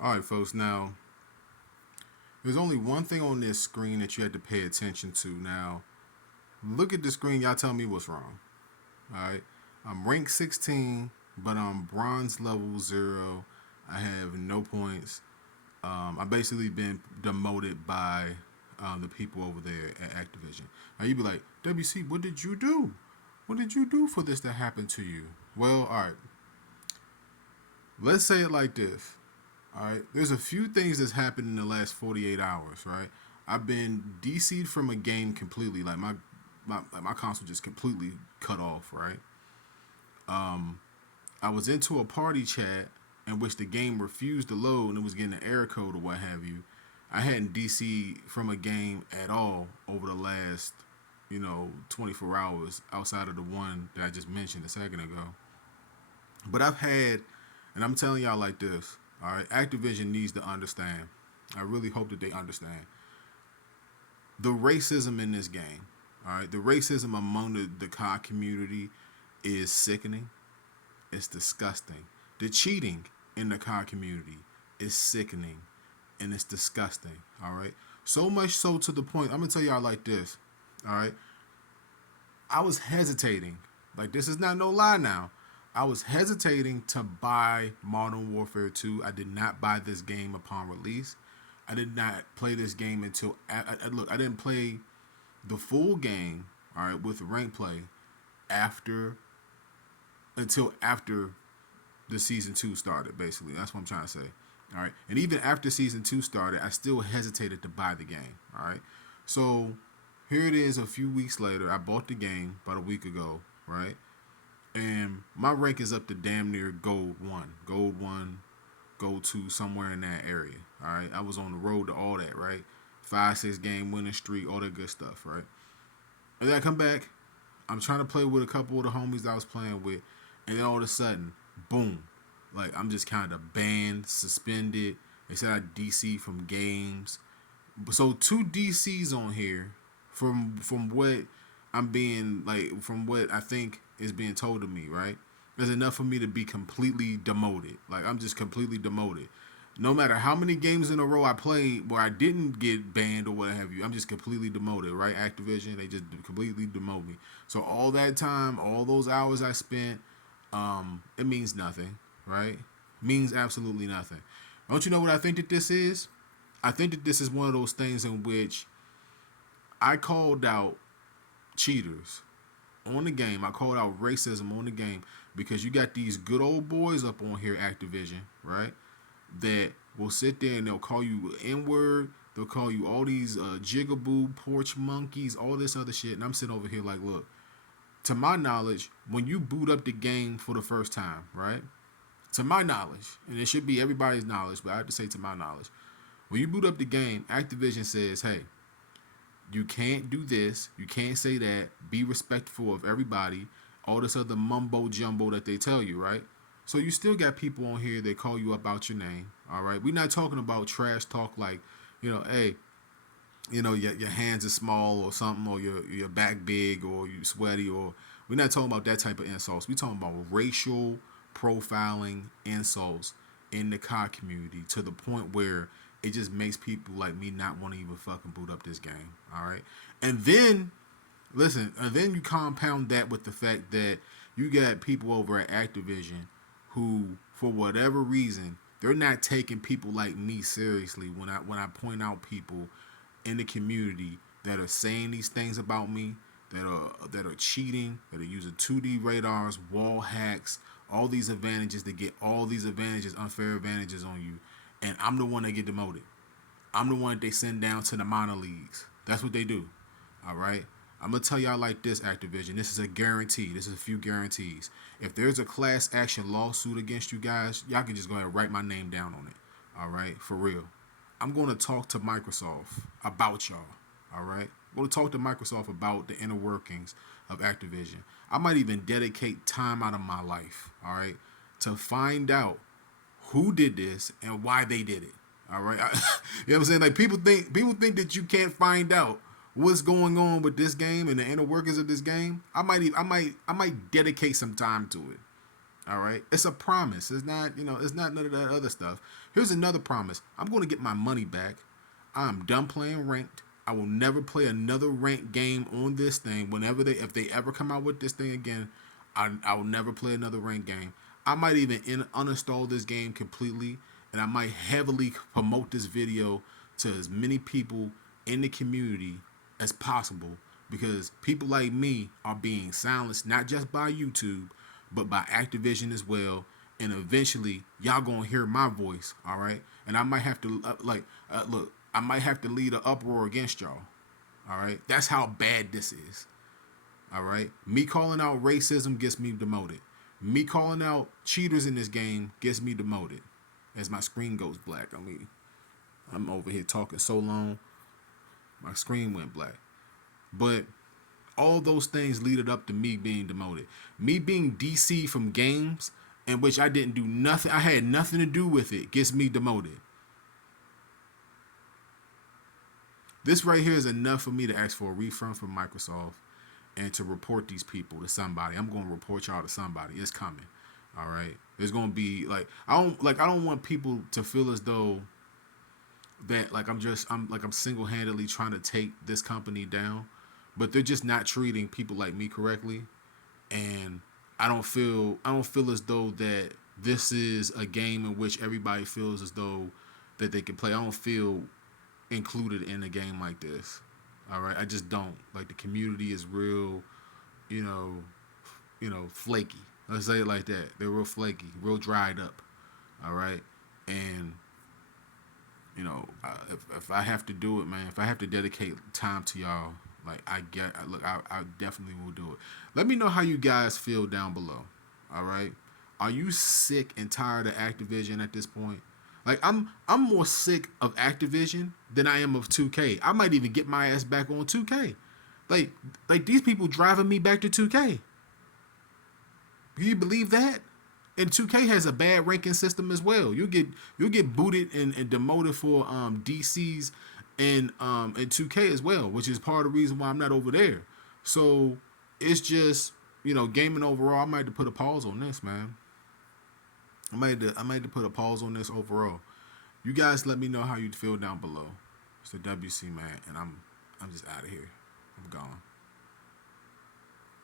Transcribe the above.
All right, folks. Now, there's only one thing on this screen that you had to pay attention to. Now, look at the screen. Y'all tell me what's wrong. All right. I'm rank 16, but I'm bronze level 0. I have no points. I've basically been demoted by the people over there at Activision. Now, you'd be like, WC, what did you do? What did you do for this to happen to you? Well, all right. Let's say it like this. All right, there's a few things that's happened in the last 48 hours, right? I've been DC'd from a game completely, like my console just completely cut off, right? I was into a party chat in which the game refused to load and it was getting an error code or what have you. I hadn't DC'd from a game at all over the last, 24 hours outside of the one that I just mentioned a second ago. But I've had, and I'm telling y'all like this, all right, Activision needs to understand. I really hope that they understand the racism in this game. All right, the racism among the COD community is sickening. It's disgusting. The cheating in the COD community is sickening and it's disgusting. All right, so much so to the point. I'm gonna tell y'all like this. All right, I was hesitating. Like this is not no lie now. I was hesitating to buy Modern Warfare 2. I did not buy this game upon release. I did not play this game until look. I didn't play the full game. All right, with rank play after until after the season 2 started. Basically, that's what I'm trying to say. All right, and even after season 2 started, I still hesitated to buy the game. All right, so here it is. A few weeks later, I bought the game about a week ago. Right, and my rank is up to damn near gold one, gold two, somewhere in that area. All right, I was on the road to all that, right? 5, 6 game winning streak, all that good stuff, right? And then I come back, I'm trying to play with a couple of the homies that I was playing with, and then all of a sudden, boom, like I'm just kind of banned, suspended. They said I DC from games, so two DCs on here from what I'm being like from what I think is being told to me, right? There's enough for me to be completely demoted. Like I'm just completely demoted. No matter how many games in a row I played where I didn't get banned or what have you, I'm just completely demoted, right? Activision, they just completely demote me. So all that time, all those hours I spent, it means nothing, right? Means absolutely nothing. Don't you know what I think that this is? I think that this is one of those things in which I called out cheaters on the game. I called out racism on the game because you got these good old boys up on here, Activision, right? That will sit there and they'll call you N word. They'll call you all these jigaboo, porch monkeys, all this other shit. And I'm sitting over here like, look, to my knowledge, when you boot up the game for the first time, right? To my knowledge, and it should be everybody's knowledge, but I have to say to my knowledge, when you boot up the game, Activision says, hey, you can't do this, you can't say that, be respectful of everybody, all this other mumbo jumbo that they tell you, right? So you still got people on here that call you up out your name, all right? We're not talking about trash talk like, hey, your hands are small or something, or your back big, or you sweaty, or we're not talking about that type of insults. We're talking about racial profiling insults in the COD community to the point where it just makes people like me not want to even fucking boot up this game. All right, and then listen, and then you compound that with the fact that you got people over at Activision who, for whatever reason, they're not taking people like me seriously when I point out people in the community that are saying these things about me, that are cheating, that are using 2D radars, wall hacks, all these advantages to get all these advantages, unfair advantages on you, and I'm the one that get demoted. I'm the one that they send down to the minor leagues. That's what they do. All right. I'm gonna tell y'all like this, Activision. This is a guarantee. This is a few guarantees. If there's a class action lawsuit against you guys, y'all can just go ahead and write my name down on it. All right, for real. I'm gonna talk to Microsoft about y'all. All right. I'm gonna talk to Microsoft about the inner workings of Activision. I might even dedicate time out of my life. All right, to find out who did this and why they did it. All right, you know what I'm saying? Like people think that you can't find out what's going on with this game and the inner workings of this game. I might dedicate some time to it. All right, it's a promise. It's not, it's not none of that other stuff. Here's another promise. I'm going to get my money back. I'm done playing ranked. I will never play another ranked game on this thing. If they ever come out with this thing again, I will never play another ranked game. I might even uninstall this game completely, and I might heavily promote this video to as many people in the community as possible, because people like me are being silenced not just by YouTube, but by Activision as well. And eventually, y'all gonna hear my voice, all right? And I might have to look. I might have to lead an uproar against y'all, all right? That's how bad this is, all right? Me calling out racism gets me demoted. Me calling out cheaters in this game gets me demoted. As my screen goes black, I'm over here talking so long, my screen went black. But all those things leaded up to me being demoted. Me being DC from games in which I didn't do nothing, I had nothing to do with it, gets me demoted. This right here is enough for me to ask for a refund from Microsoft and to report these people to somebody. I'm going to report y'all to somebody. It's coming. All right. There's going to be I don't want people to feel as though that I'm single-handedly trying to take this company down, but they're just not treating people like me correctly. And I don't feel as though that this is a game in which everybody feels as though that they can play. I don't feel included in a game like this. All right, I just don't. Like, the community is real, flaky. Let's say it like that. They're real flaky, real dried up. All right, and if I have to do it, man, if I have to dedicate time to y'all, I definitely will do it. Let me know how you guys feel down below. All right, are you sick and tired of Activision at this point? I'm more sick of Activision than I am of 2K. I might even get my ass back on 2K. Like these people driving me back to 2K. Can you believe that? And 2K has a bad ranking system as well. You'll get booted and demoted for DCs and 2K as well, which is part of the reason why I'm not over there. So it's just, gaming overall. I might have to put a pause on this, man. I might have to put a pause on this overall. You guys let me know how you feel down below. It's the WC, man, and I'm just out of here. I'm gone.